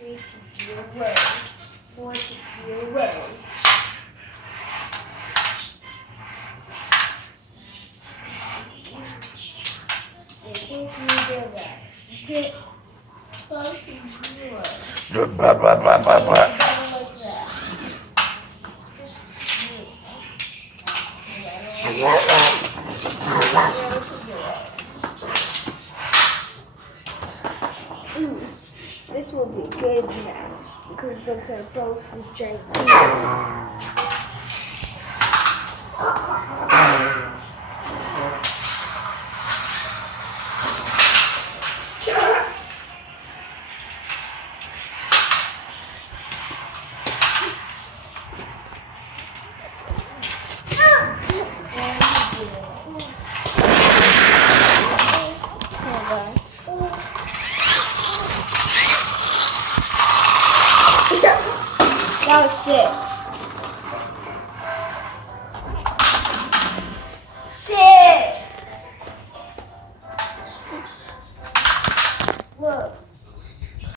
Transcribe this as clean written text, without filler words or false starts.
3-0, 4-0. I think we did that. 4-0. Blah, blah, blah, blah, blah. Like that. Ooh, this will be a good match because those are both from JP. That was sick.